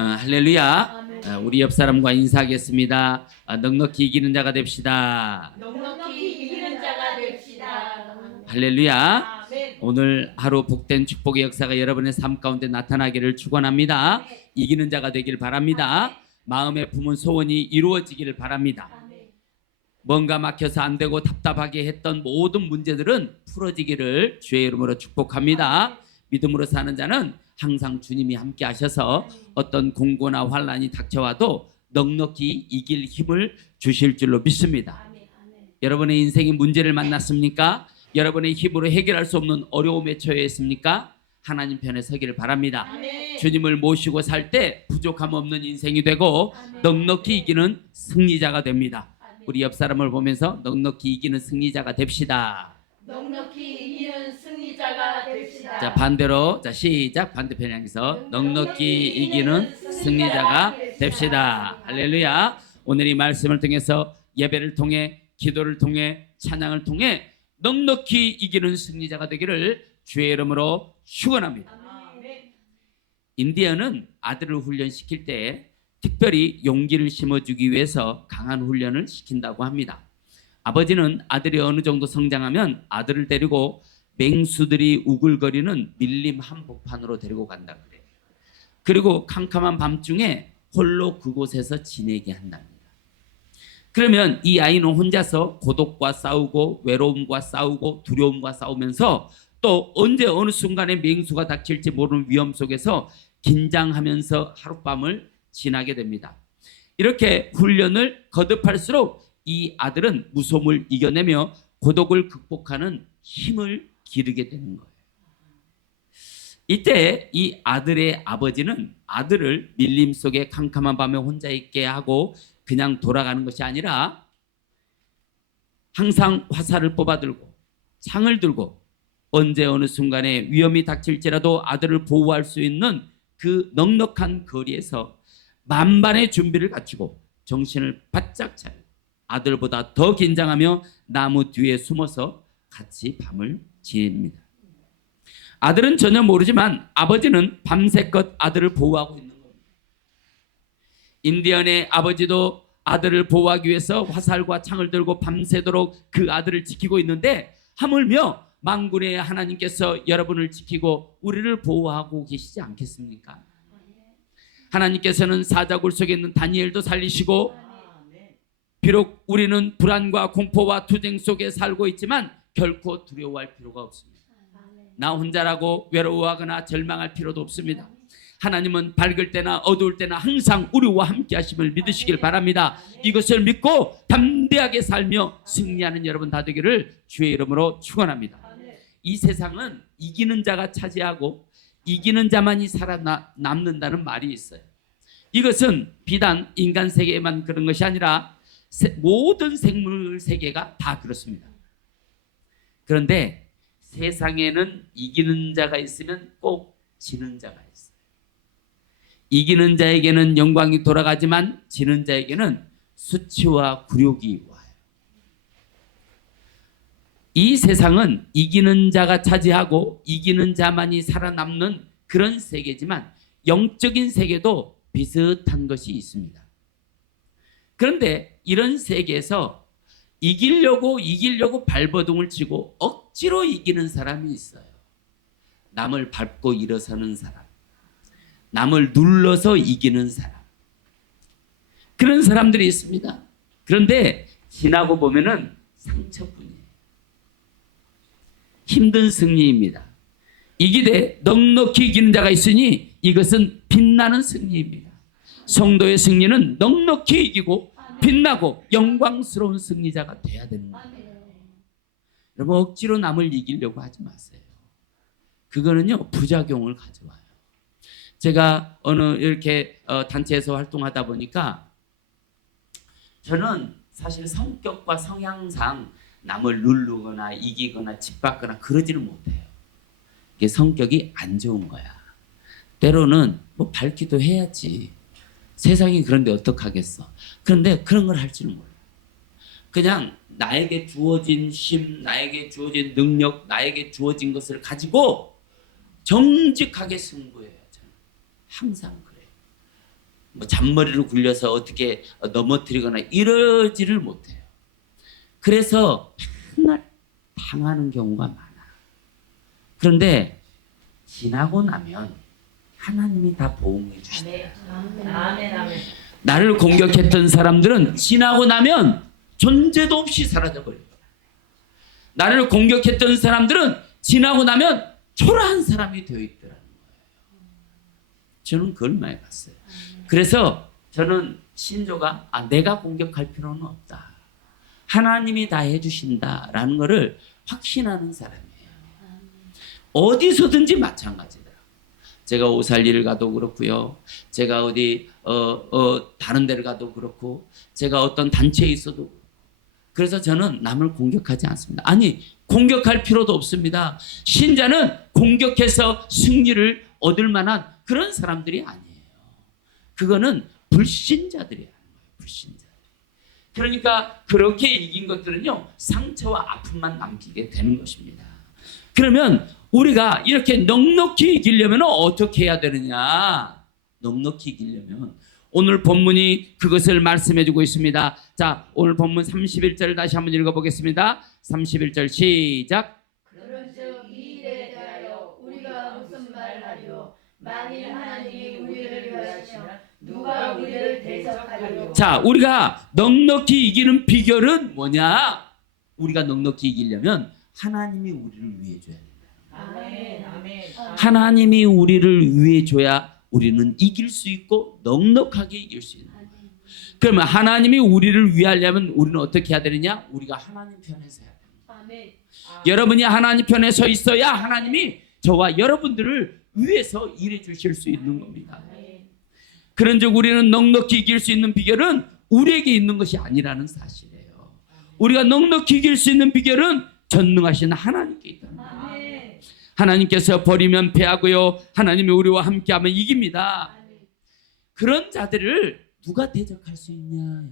할렐루야. 우리 옆 사람과 인사하겠습니다. 넉넉히 이기는 자가 됩시다. 넉넉히 이기는 자가 됩시다. 할렐루야. 아멘. 오늘 하루 복된 축복의 역사가 여러분의 삶 가운데 나타나기를 축원합니다. 이기는 자가 되길 바랍니다. 마음에 품은 소원이 이루어지기를 바랍니다. 뭔가 막혀서 안 되고 답답하게 했던 모든 문제들은 풀어지기를 주의 이름으로 축복합니다. 믿음으로 사는 자는 항상 주님이 함께 하셔서 어떤 공고나 환난이 닥쳐와도 넉넉히 이길 힘을 주실 줄로 믿습니다. 여러분의 인생의 문제를 만났습니까? 여러분의 힘으로 해결할 수 없는 어려움에 처해 있습니까? 하나님 편에 서기를 바랍니다. 아멘. 주님을 모시고 살 때 부족함 없는 인생이 되고 넉넉히 이기는 승리자가 됩니다. 우리 옆 사람을 보면서 넉넉히 이기는 승리자가 됩시다. 넉넉히 이기는 승리자가 됩시다. 자, 반대로, 자, 시작. 반대편 향해서 넉넉히 이기는 승리자가 됩시다. 할렐루야. 오늘 이 말씀을 통해서 예배를 통해 기도를 통해 찬양을 통해 넉넉히 이기는 승리자가 되기를 주의 이름으로 축원합니다. 아멘. 인디언은 아들을 훈련시킬 때 특별히 용기를 심어주기 위해서 강한 훈련을 시킨다고 합니다. 아버지는 아들이 어느 정도 성장하면 아들을 데리고 맹수들이 우글거리는 밀림 한복판으로 데리고 간다 그래요. 그리고 캄캄한 밤중에 홀로 그곳에서 지내게 한답니다. 그러면 이 아이는 혼자서 고독과 싸우고 외로움과 싸우고 두려움과 싸우면서 또 언제 어느 순간에 맹수가 닥칠지 모르는 위험 속에서 긴장하면서 하룻밤을 지나게 됩니다. 이렇게 훈련을 거듭할수록 이 아들은 무서움을 이겨내며 고독을 극복하는 힘을 기르게 되는 거예요. 이때 이 아들의 아버지는 아들을 밀림 속에 캄캄한 밤에 혼자 있게 하고 그냥 돌아가는 것이 아니라 항상 화살을 뽑아들고 창을 들고 언제 어느 순간에 위험이 닥칠지라도 아들을 보호할 수 있는 그 넉넉한 거리에서 만반의 준비를 갖추고 정신을 바짝 차리고 아들보다 더 긴장하며 나무 뒤에 숨어서 같이 밤을 지냅니다. 아들은 전혀 모르지만 아버지는 밤새껏 아들을 보호하고 있는 겁니다. 인디언의 아버지도 아들을 보호하기 위해서 화살과 창을 들고 밤새도록 그 아들을 지키고 있는데 하물며 만군의 하나님께서 여러분을 지키고 우리를 보호하고 계시지 않겠습니까? 하나님께서는 사자굴 속에 있는 다니엘도 살리시고 비록 우리는 불안과 공포와 투쟁 속에 살고 있지만 결코 두려워할 필요가 없습니다. 나 혼자라고 외로워하거나 절망할 필요도 없습니다. 하나님은 밝을 때나 어두울 때나 항상 우리와 함께 하심을 믿으시길 바랍니다. 이것을 믿고 담대하게 살며 승리하는 여러분 다 되기를 주의 이름으로 축원합니다. 이 세상은 이기는 자가 차지하고 이기는 자만이 살아남는다는 말이 있어요. 이것은 비단 인간 세계에만 그런 것이 아니라 모든 생물 세계가 다 그렇습니다. 그런데 세상에는 이기는 자가 있으면 꼭 지는 자가 있어요. 이기는 자에게는 영광이 돌아가지만 지는 자에게는 수치와 굴욕이 와요. 이 세상은 이기는 자가 차지하고 이기는 자만이 살아남는 그런 세계지만 영적인 세계도 비슷한 것이 있습니다. 그런데 이런 세계에서 이기려고 발버둥을 치고 억지로 이기는 사람이 있어요. 남을 밟고 일어서는 사람, 남을 눌러서 이기는 사람, 그런 사람들이 있습니다. 그런데 지나고 보면은 상처뿐이에요. 힘든 승리입니다. 이기되 넉넉히 이기는 자가 있으니 이것은 빛나는 승리입니다. 성도의 승리는 넉넉히 이기고 빛나고 영광스러운 승리자가 돼야 되는 거예요. 여러분 억지로 남을 이기려고 하지 마세요. 그거는요 부작용을 가져와요. 제가 어느 이렇게 단체에서 활동하다 보니까 저는 사실 성격과 성향상 남을 누르거나 이기거나 짓밟거나 그러지를 못해요. 이게 성격이 안 좋은 거야. 때로는 뭐 밝기도 해야지. 세상이 그런데 어떡하겠어. 그런데 그런 걸 할 줄은 몰라요. 그냥 나에게 주어진 힘, 나에게 주어진 능력, 나에게 주어진 것을 가지고 정직하게 승부해요. 저는 항상 그래요. 뭐 잔머리를 굴려서 어떻게 넘어뜨리거나 이러지를 못해요. 그래서 맨날 당하는 경우가 많아. 그런데 지나고 나면 하나님이 다 보응해 주신다. 아멘. 아멘. 나를 공격했던 사람들은 지나고 나면 존재도 없이 사라져 버립니다. 나를 공격했던 사람들은 지나고 나면 초라한 사람이 되어 있더라는 거예요. 저는 그걸 많이 봤어요. 그래서 저는 신조가 내가 공격할 필요는 없다. 하나님이 다 해주신다라는 것을 확신하는 사람이에요. 어디서든지 마찬가지더라. 제가 오살리를 가도 그렇고요. 제가 어디 다른 데를 가도 그렇고, 제가 어떤 단체에 있어도. 그래서 저는 남을 공격하지 않습니다. 아니, 공격할 필요도 없습니다. 신자는 공격해서 승리를 얻을 만한 그런 사람들이 아니에요. 그거는 불신자들이 하는 거예요. 불신자들. 그러니까 그렇게 이긴 것들은요, 상처와 아픔만 남기게 되는 것입니다. 그러면 우리가 이렇게 넉넉히 이기려면 어떻게 해야 되느냐? 넉넉히 이기려면 오늘 본문이 그것을 말씀해 주고 있습니다. 자, 오늘 본문 31절 다시 한번 읽어보겠습니다. 31절 시작. 그런즉 이 일에 대하여 우리가 무슨 말하리요? 만일 하나님이 우리를 위하시면 누가 우리를 대적하리요? 자, 우리가 넉넉히 이기는 비결은 뭐냐? 우리가 넉넉히 이기려면 하나님이 우리를 위해 줘야 된다. 아멘. 아멘. 하나님이 우리를 위해 줘야 우리는 이길 수 있고 넉넉하게 이길 수 있는 거예요. 그러면 하나님이 우리를 위하려면 우리는 어떻게 해야 되느냐? 우리가 하나님 편에 서야 됩니다. 아멘. 여러분이 하나님 편에 서 있어야 하나님이 저와 여러분들을 위해서 일해 주실 수 있는 겁니다. 그런즉 우리는 넉넉히 이길 수 있는 비결은 우리에게 있는 것이 아니라는 사실이에요. 우리가 넉넉히 이길 수 있는 비결은 전능하신 하나님께 있다는 거예요. 하나님께서 버리면 패하고요, 하나님이 우리와 함께하면 이깁니다. 그런 자들을 누가 대적할 수 있냐?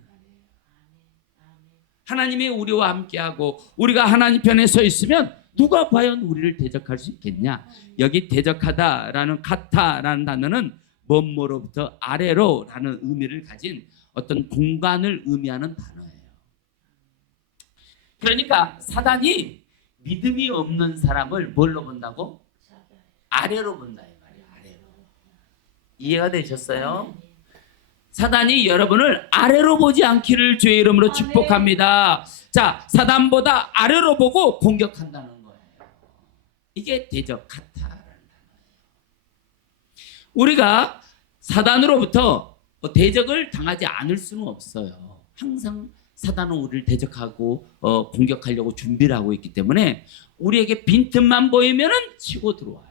하나님이 우리와 함께하고 우리가 하나님 편에 서 있으면 누가 과연 우리를 대적할 수 있겠냐? 여기 대적하다라는 카타라는 단어는 뭐뭐로부터 아래로라는 의미를 가진 어떤 공간을 의미하는 단어예요. 그러니까 사단이 믿음이 없는 사람을 뭘로 본다고? 아래로 본다 이 말이에요. 아래로. 이해가 되셨어요? 사단이 여러분을 아래로 보지 않기를 주의 이름으로 축복합니다. 자, 사단보다 아래로 보고 공격한다는 거예요. 이게 대적 카타라는 단어예요. 우리가 사단으로부터 대적을 당하지 않을 수는 없어요. 항상 사단은 우리를 대적하고 공격하려고 준비를 하고 있기 때문에 우리에게 빈틈만 보이면 치고 들어와요.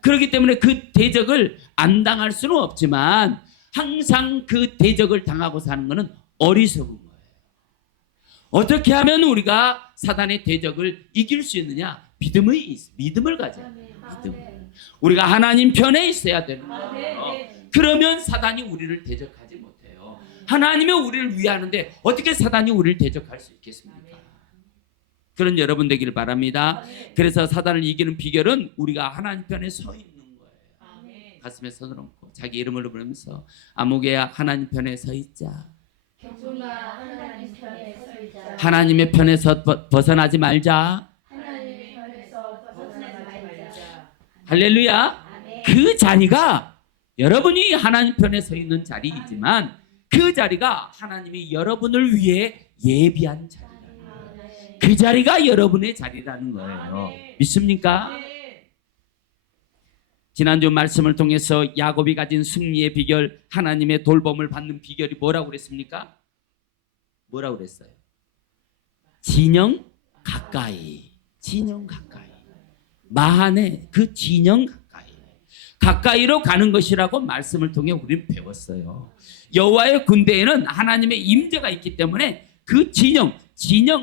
그렇기 때문에 그 대적을 안 당할 수는 없지만 항상 그 대적을 당하고 사는 것은 어리석은 거예요. 어떻게 하면 우리가 사단의 대적을 이길 수 있느냐? 믿음을 가져야 돼요. 믿음을. 우리가 하나님 편에 있어야 되는 거예요. 그러면 사단이 우리를 대적하지 못해요. 하나님이 우리를 위하는데 어떻게 사단이 우리를 대적할 수 있겠습니까? 그런 여러분 되기를 바랍니다. 그래서 사단을 이기는 비결은 우리가 하나님 편에 서 있는 거예요. 가슴에 손을 얹고 자기 이름을 부르면서 아무개야 하나님 편에 서 있자. 경순아 하나님 편에 서 있자. 하나님의 편에서 벗어나지 말자. 하나님의 편에서 벗어나지 말자. 할렐루야. 아멘. 그 자리가 여러분이 하나님 편에 서 있는 자리이지만 그 자리가 하나님이 여러분을 위해 예비한 자리라는 거예요. 그 자리가 여러분의 자리라는 거예요. 믿습니까? 지난주 말씀을 통해서 야곱이 가진 승리의 비결, 하나님의 돌봄을 받는 비결이 뭐라고 그랬습니까? 뭐라고 그랬어요? 진영 가까이. 진영 가까이. 마한의 그 진영 가까이. 가까이로 가는 것이라고 말씀을 통해 우리는 배웠어요. 여호와의 군대에는 하나님의 임재가 있기 때문에 그 진영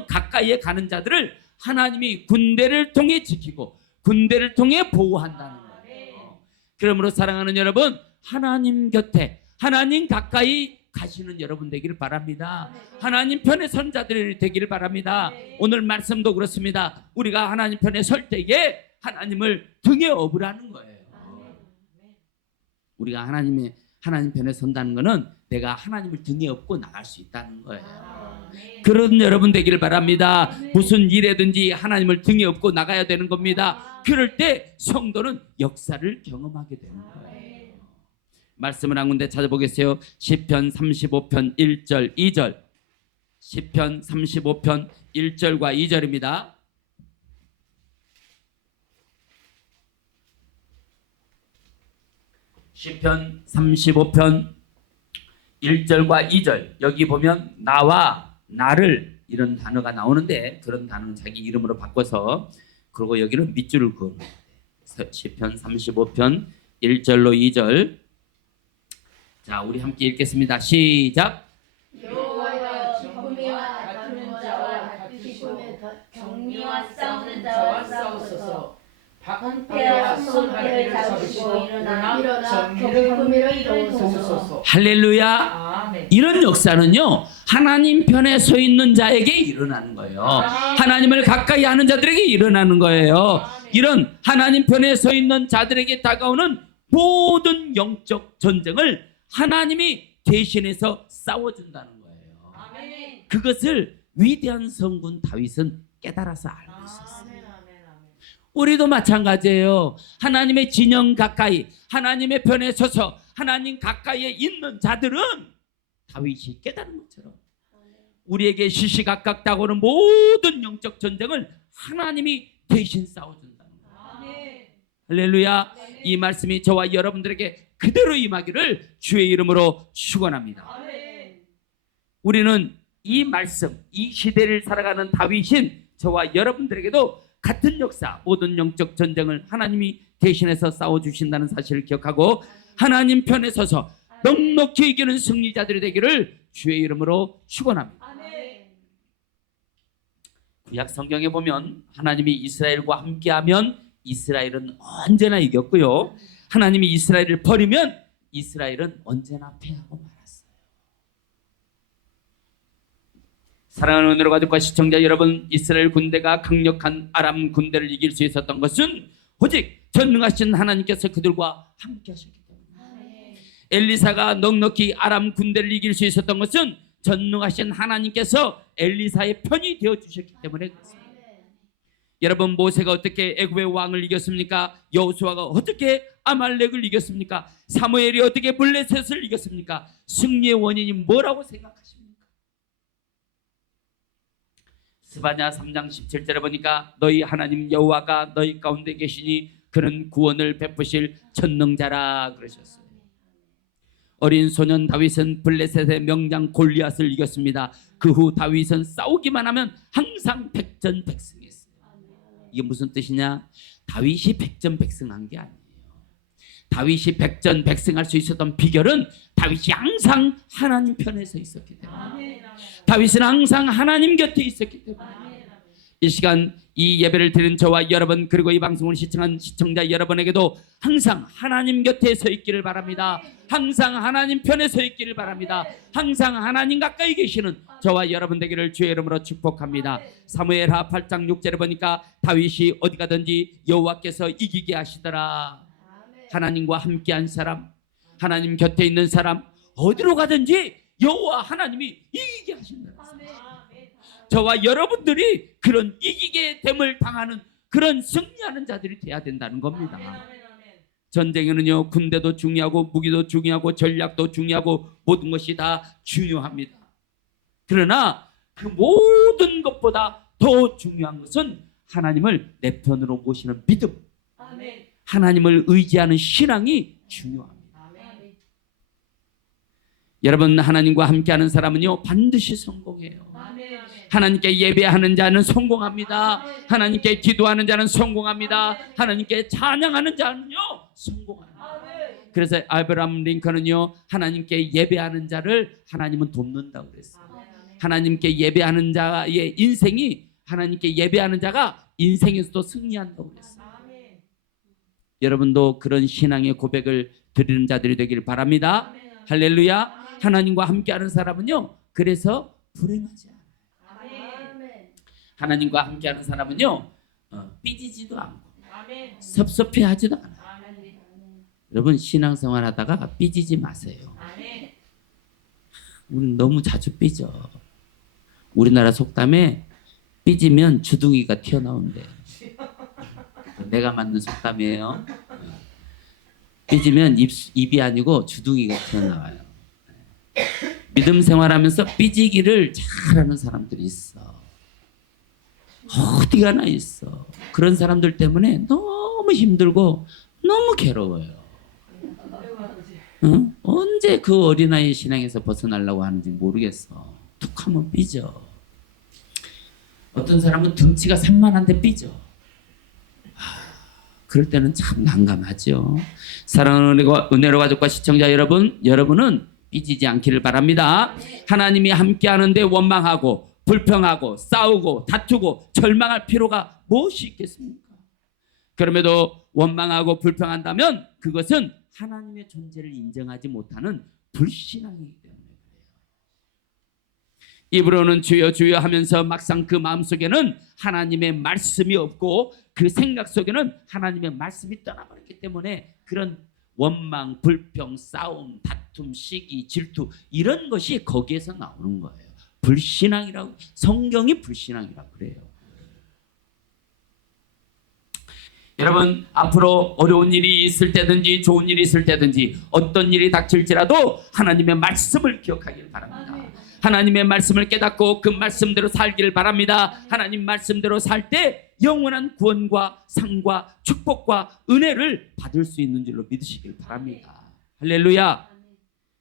가까이에 가는 자들을 하나님이 군대를 통해 지키고 군대를 통해 보호한다는 거예요. 그러므로 사랑하는 여러분, 하나님 곁에 하나님 가까이 가시는 여러분 되기를 바랍니다. 하나님 편에 선 자들이 되기를 바랍니다. 오늘 말씀도 그렇습니다. 우리가 하나님 편에 설 때에 하나님을 등에 업으라는 거예요. 우리가 하나님의 하나님 편에 선다는 것은 내가 하나님을 등에 업고 나갈 수 있다는 거예요. 그런 여러분 되기를 바랍니다. 무슨 일에든지 하나님을 등에 업고 나가야 되는 겁니다. 그럴 때 성도는 역사를 경험하게 되는 거예요. 말씀을 한 군데 찾아보겠어요. 시편 35편 1절 2절. 시편 35편 1절과 2절입니다. 시편 35편 1절과 2절. 여기 보면 나와 나를 이런 단어가 나오는데 그런 단어는 자기 이름으로 바꿔서 그리고 여기는 밑줄을 그어놓은 거예요. 시편 35편 1절로 2절. 자, 우리 함께 읽겠습니다. 시작. 여호와여 기쁨이와 다투는 자와 다투시고 경미와 싸우는 자와 싸우소서. 방패와 손패를 잡으시고 일어나 경금으로 이루소서. 할렐루야. 아멘. 이런 역사는요 하나님 편에 서 있는 자에게 일어나는 거예요. 하나님을 가까이 하는 자들에게 일어나는 거예요. 이런 하나님 편에 서 있는 자들에게 다가오는 모든 영적 전쟁을 하나님이 대신해서 싸워준다는 거예요. 아멘. 그것을 위대한 성군 다윗은 깨달아서 알고 있었어요. 아멘. 아멘. 아멘. 우리도 마찬가지예요. 하나님의 진영 가까이 하나님의 편에 서서 하나님 가까이에 있는 자들은 다윗이 깨달은 것처럼 우리에게 시시각각 오는 모든 영적 전쟁을 하나님이 대신 싸워준다는 거예요. 아멘. 할렐루야. 이 말씀이 저와 여러분들에게 그대로 임하기를 주의 이름으로 축원합니다. 아멘. 우리는 이 말씀, 이 시대를 살아가는 다윗인 저와 여러분들에게도 같은 역사, 모든 영적 전쟁을 하나님이 대신해서 싸워주신다는 사실을 기억하고 하나님 편에 서서 넉넉히 이기는 승리자들이 되기를 주의 이름으로 축원합니다. 아멘. 구약 성경에 보면 하나님이 이스라엘과 함께하면 이스라엘은 언제나 이겼고요. 하나님이 이스라엘을 버리면 이스라엘은 언제나 패하고 말았어요. 사랑하는 은혜로 가족과 시청자 여러분, 이스라엘 군대가 강력한 아람 군대를 이길 수 있었던 것은 오직 전능하신 하나님께서 그들과 함께 하셨기 때문입니다. 엘리사가 넉넉히 아람 군대를 이길 수 있었던 것은 전능하신 하나님께서 엘리사의 편이 되어 주셨기 때문에 그렇습니다. 여러분, 모세가 어떻게 애굽의 왕을 이겼습니까? 여호수아가 어떻게 아말렉을 이겼습니까? 사무엘이 어떻게 블레셋을 이겼습니까? 승리의 원인이 뭐라고 생각하십니까? 스바냐 3장 17절에 보니까 너희 하나님 여호와가 너희 가운데 계시니 그는 구원을 베푸실 전능자라 그러셨어요. 어린 소년 다윗은 블레셋의 명장 골리앗을 이겼습니다. 그 후 다윗은 싸우기만 하면 항상 백전백승했어요. 이게 무슨 뜻이냐? 다윗이 백전백승한 게 아니에요. 다윗이 백전백승할 수 있었던 비결은 다윗이 항상 하나님 편에 서 있었기 때문에, 다윗은 항상 하나님 곁에 있었기 때문에, 이 시간 이 예배를 드리는 저와 여러분, 그리고 이 방송을 시청한 시청자 여러분에게도 항상 하나님 곁에 서 있기를 바랍니다. 항상 하나님 편에 서 있기를 바랍니다. 항상 하나님 가까이 계시는 저와 여러분 되기를 주의 이름으로 축복합니다. 사무엘하 8장 6절에 보니까 다윗이 어디 가든지 여호와께서 이기게 하시더라. 하나님과 함께한 사람, 하나님 곁에 있는 사람, 어디로 가든지 여호와 하나님이 이기게 하신다. 저와 여러분들이 그런 이기게 됨을 당하는 그런 승리하는 자들이 돼야 된다는 겁니다. 전쟁에는요, 군대도 중요하고 무기도 중요하고 전략도 중요하고 모든 것이 다 중요합니다. 그러나 그 모든 것보다 더 중요한 것은 하나님을 내 편으로 모시는 믿음, 하나님을 의지하는 신앙이 중요합니다. 여러분, 하나님과 함께하는 사람은요 반드시 성공해요. 하나님께 예배하는 자는 성공합니다. 하나님께 기도하는 자는 성공합니다. 하나님께 찬양하는 자는요 성공합니다. 그래서 아브라함 링컨은요 하나님께 예배하는 자를 하나님은 돕는다고 그랬어요. 하나님께 예배하는 자의 인생이, 하나님께 예배하는 자가 인생에서도 승리한다고 그랬어요. 여러분도 그런 신앙의 고백을 드리는 자들이 되길 바랍니다. 할렐루야. 하나님과 함께하는 사람은요 그래서 불행하지 않아요. 하나님과 함께하는 사람은요 삐지지도 않고 섭섭해하지도 않아요. 여러분 신앙생활 하다가 삐지지 마세요. 아멘. 우리는 너무 자주 삐져. 우리나라 속담에 삐지면 주둥이가 튀어나온대. 내가 만든 속담이에요. 삐지면 입이 아니고 주둥이가 튀어나와요. 믿음 생활하면서 삐지기를 잘하는 사람들이 있어. 어디 가나 있어. 그런 사람들 때문에 너무 힘들고 너무 괴로워요. 응? 언제 그 어린아이 신앙에서 벗어나려고 하는지 모르겠어. 툭하면 삐져. 어떤 사람은 등치가 산만한데 삐져. 그럴 때는 참 난감하죠. 사랑하는 은혜로 가족과 시청자 여러분, 여러분은 삐지지 않기를 바랍니다. 하나님이 함께하는데 원망하고 불평하고 싸우고 다투고 절망할 필요가 무엇이 있겠습니까? 그럼에도 원망하고 불평한다면 그것은 하나님의 존재를 인정하지 못하는 불신앙이기 때문에 그래요. 입으로는 주여 주여 하면서 막상 그 마음속에는 하나님의 말씀이 없고 그 생각 속에는 하나님의 말씀이 떠나버렸기 때문에 그런 원망, 불평, 싸움, 다툼, 시기, 질투 이런 것이 거기에서 나오는 거예요. 불신앙이라고, 성경이 불신앙이라고 그래요. 여러분 앞으로 어려운 일이 있을 때든지 좋은 일이 있을 때든지 어떤 일이 닥칠지라도 하나님의 말씀을 기억하기를 바랍니다. 하나님의 말씀을 깨닫고 그 말씀대로 살기를 바랍니다. 하나님 말씀대로 살 때 영원한 구원과 상과 축복과 은혜를 받을 수 있는 줄로 믿으시길 바랍니다. 할렐루야.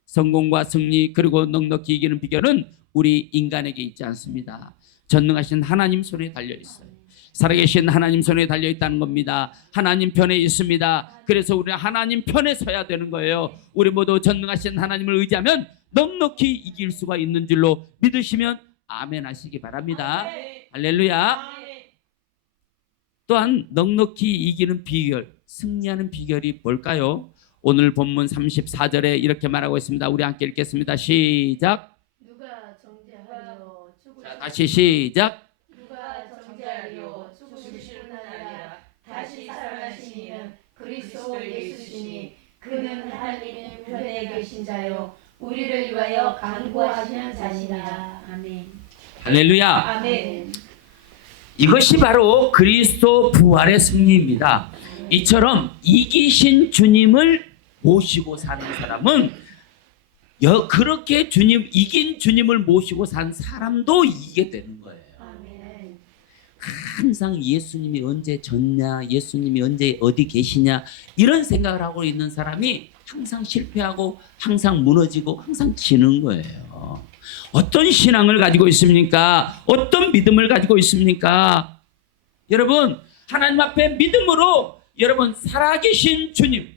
성공과 승리 그리고 넉넉히 이기는 비결은 우리 인간에게 있지 않습니다. 전능하신 하나님 손에 달려 있어요. 살아계신 하나님 손에 달려 있다는 겁니다. 하나님 편에 있습니다. 그래서 우리 하나님 편에 서야 되는 거예요. 우리 모두 전능하신 하나님을 의지하면 넉넉히 이길 수가 있는 줄로 믿으시면 아멘 하시기 바랍니다. 할렐루야. 또한 넉넉히 이기는 비결, 승리하는 비결이 뭘까요? 오늘 본문 34절에 이렇게 말하고 있습니다. 우리 함께 읽겠습니다. 시작. 누가 정죄하려 자, 다시 시작. 누가 정죄하려 죽으시는 아니라 다시 살아나신 이는 그리스도 예수시니 그는 하나님의 편에 계신 자요 우리를 위하여 간구하시는 자시니라. 아멘. 할렐루야. 아멘. 이것이 바로 그리스도 부활의 승리입니다. 이처럼 이기신 주님을 모시고 사는 사람은 그렇게 이긴 주님을 모시고 산 사람도 이기게 되는 거예요. 아멘. 항상 예수님이 언제 졌냐, 예수님이 언제 어디 계시냐 이런 생각을 하고 있는 사람이 항상 실패하고 항상 무너지고 항상 지는 거예요. 어떤 신앙을 가지고 있습니까? 어떤 믿음을 가지고 있습니까? 여러분 하나님 앞에 믿음으로 여러분 살아계신 주님,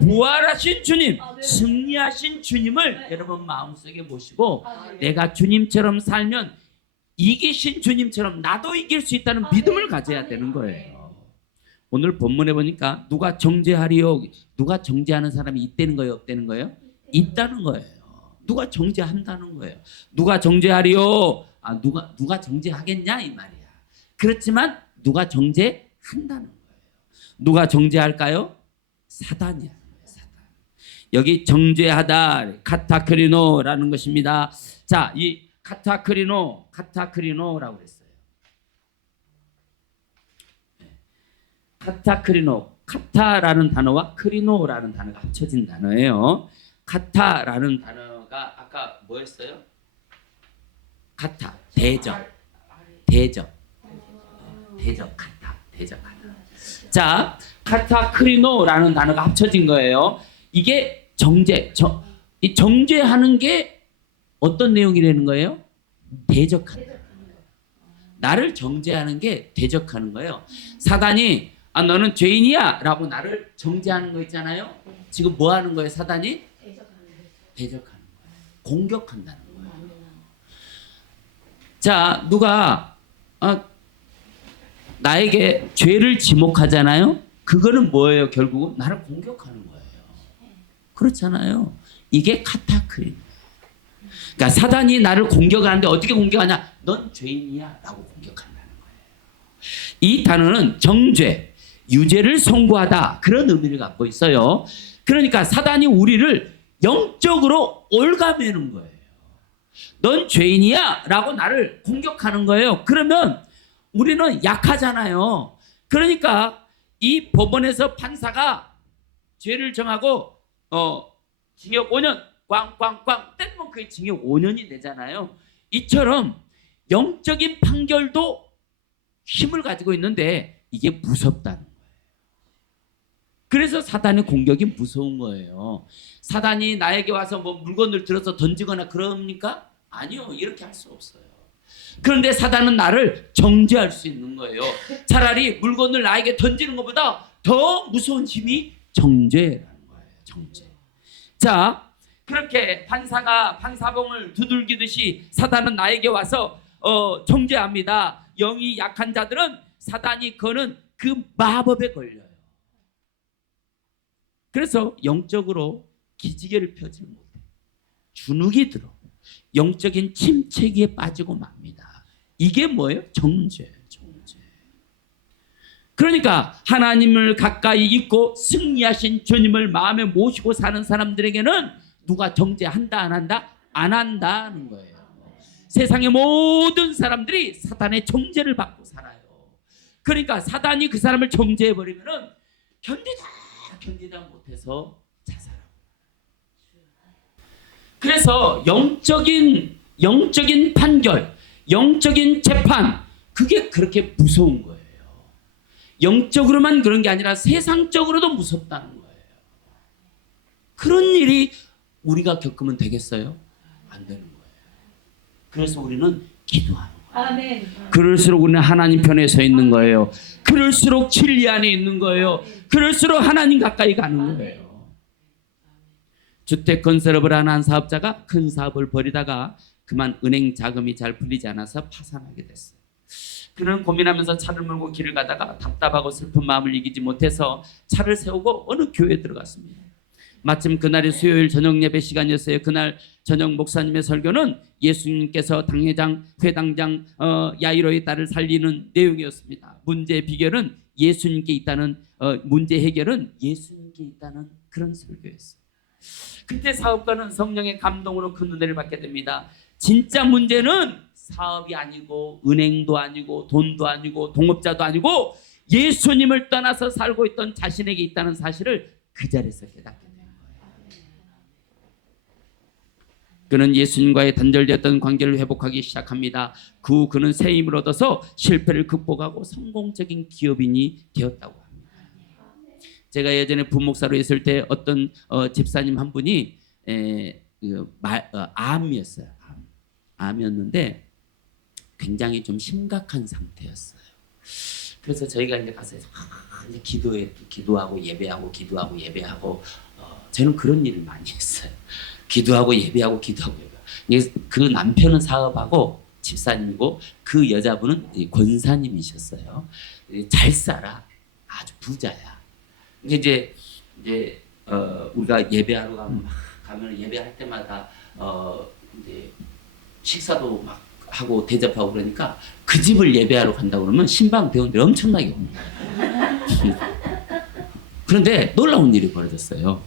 부활하신 주님, 승리하신 주님을 여러분 마음속에 모시고 내가 주님처럼 살면 이기신 주님처럼 나도 이길 수 있다는 믿음을 가져야 되는 거예요. 오늘 본문에 보니까 누가 정죄하리요? 누가 정죄하는 사람이 있다는 거예요? 없다는 거예요? 있다는 거예요. 누가 정죄한다는 거예요. 누가 정죄하리요? 누가 정죄하겠냐 이 말이야. 그렇지만 누가 정죄한다는 거예요. 누가 정죄할까요? 사단이야. 사단. 여기 정죄하다 카타크리노라는 것입니다. 자, 이 카타크리노라고 그랬어요. 카타크리노, 카타라는 단어와 크리노라는 단어가 합쳐진 단어예요. 카타라는 단어가 아까 뭐였어요? 카타, 대적, 카타. 자, 카타크리노라는 단어가 합쳐진 거예요. 이게 이 정죄하는 게 어떤 내용이라는 거예요? 대적하는 거예요. 나를 정죄하는 게 대적하는 거예요. 사단이 너는 죄인이야 라고 나를 정죄하는 거 있잖아요. 지금 뭐 하는 거예요? 사단이? 대적하는 거예요. 공격한다는 거예요. 자, 누가 나에게 죄를 지목하잖아요. 그거는 뭐예요? 결국은 나를 공격하는 거예요. 그렇잖아요. 이게 카타크린. 그러니까 사단이 나를 공격하는데 어떻게 공격하냐? 넌 죄인이야 라고 공격한다는 거예요. 이 단어는 정죄, 유죄를 선고하다 그런 의미를 갖고 있어요. 그러니까 사단이 우리를 영적으로 올가매는 거예요. 넌 죄인이야 라고 나를 공격하는 거예요. 그러면 우리는 약하잖아요. 그러니까 이 법원에서 판사가 죄를 정하고 징역 5년 꽝꽝꽝 때리면 그게 징역 5년이 되잖아요. 이처럼 영적인 판결도 힘을 가지고 있는데 이게 무섭다는 거예요. 그래서 사단의 공격이 무서운 거예요. 사단이 나에게 와서 뭐 물건을 들어서 던지거나 그럽니까? 아니요. 이렇게 할 수 없어요. 그런데 사단은 나를 정죄할 수 있는 거예요. 차라리 물건을 나에게 던지는 것보다 더 무서운 힘이 정죄라는 거예요. 정죄. 자, 그렇게 판사가 판사봉을 두들기듯이 사단은 나에게 와서 정죄합니다. 영이 약한 자들은 사단이 거는 그 마법에 걸려요. 그래서 영적으로 기지개를 펴지 못해. 주눅이 들어. 영적인 침체기에 빠지고 맙니다. 이게 뭐예요? 정죄. 그러니까 하나님을 가까이 있고 승리하신 주님을 마음에 모시고 사는 사람들에게는 누가 정죄한다 안 한다? 안 한다는 거예요. 세상의 모든 사람들이 사단의 정죄를 받고 살아요. 그러니까 사단이 그 사람을 정죄해버리면 견디다 못해서 자살하고. 그래서 영적인 판결, 영적인 재판, 그게 그렇게 무서운 거예요. 영적으로만 그런 게 아니라 세상적으로도 무섭다는 거예요. 그런 일이 우리가 겪으면 되겠어요? 안 되는 거예요. 그래서 우리는 기도하는 거예요. 아멘. 그럴수록 우리는 하나님 편에 서 있는 거예요. 그럴수록 진리 안에 있는 거예요. 그럴수록 하나님 가까이 가는 거예요. 주택 건설업을 하는 한 사업자가 큰 사업을 벌이다가 그만 은행 자금이 잘 풀리지 않아서 파산하게 됐어요. 그는 고민하면서 차를 몰고 길을 가다가 답답하고 슬픈 마음을 이기지 못해서 차를 세우고 어느 교회에 들어갔습니다. 마침 그날이 수요일 저녁 예배 시간이었어요. 그날 저녁 목사님의 설교는 예수님께서 회당장 야이로의 딸을 살리는 내용이었습니다. 문제 비결은 예수님께 있다는 문제 해결은 예수님께 있다는 그런 설교였어요. 그때 사업가는 성령의 감동으로 큰 은혜를 받게 됩니다. 진짜 문제는 사업이 아니고 은행도 아니고 돈도 아니고 동업자도 아니고 예수님을 떠나서 살고 있던 자신에게 있다는 사실을 그 자리에서 깨닫게 된 거예요. 그는 예수님과의 단절되었던 관계를 회복하기 시작합니다. 그 후 그는 새 힘을 얻어서 실패를 극복하고 성공적인 기업인이 되었다고 합니다. 제가 예전에 부목사로 있을 때 어떤 집사님 한 분이 암이었어요. 암이었는데 굉장히 좀 심각한 상태였어요. 그래서 저희가 이제 가서 이제 기도하고 예배하고 저는 그런 일을 많이 했어요. 기도하고 예배하고. 그 남편은 사업하고 집사님이고 그 여자분은 권사님이셨어요. 잘 살아, 아주 부자야. 이제 우리가 예배하러 가면 예배할 때마다 이제 식사도 막 하고 대접하고 그러니까 그 집을 예배하러 간다고 그러면 신방 대원들이 엄청나게 옵니다. 그런데 놀라운 일이 벌어졌어요.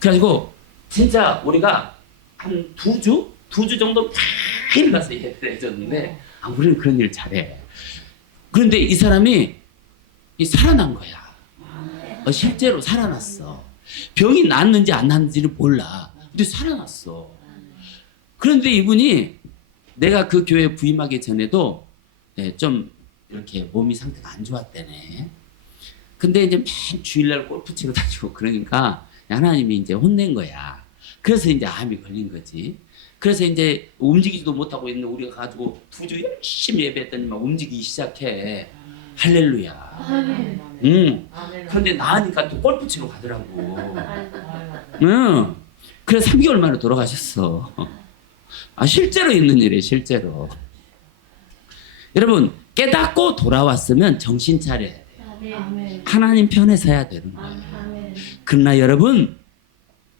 그래가지고 진짜 우리가 한 두 주 정도 매일 가서 예배를 해줬는데 우리는 그런 일을 잘해. 그런데 이 사람이 살아난 거야. 실제로 살아났어. 병이 낫는지 안 낫는지를 몰라. 근데 살아났어. 그런데 이분이 내가 그 교회에 부임하기 전에도 좀 이렇게 몸이 상태가 안 좋았대네. 근데 이제 맨 주일날 골프 치러 다니고 그러니까 하나님이 이제 혼낸 거야. 그래서 이제 암이 걸린 거지. 그래서 이제 움직이지도 못하고 있는 우리가 가지고 2주 열심히 예배했더니 막 움직이기 시작해. 할렐루야. 아멘. 응. 그런데 나으니까 또 골프 치러 가더라고. 응. 그래서 3개월 만에 돌아가셨어. 실제로 있는 일이에요. 실제로. 여러분 깨닫고 돌아왔으면 정신 차려야 돼요. 아멘. 하나님 편에 서야 되는 거예요. 아멘. 그러나 여러분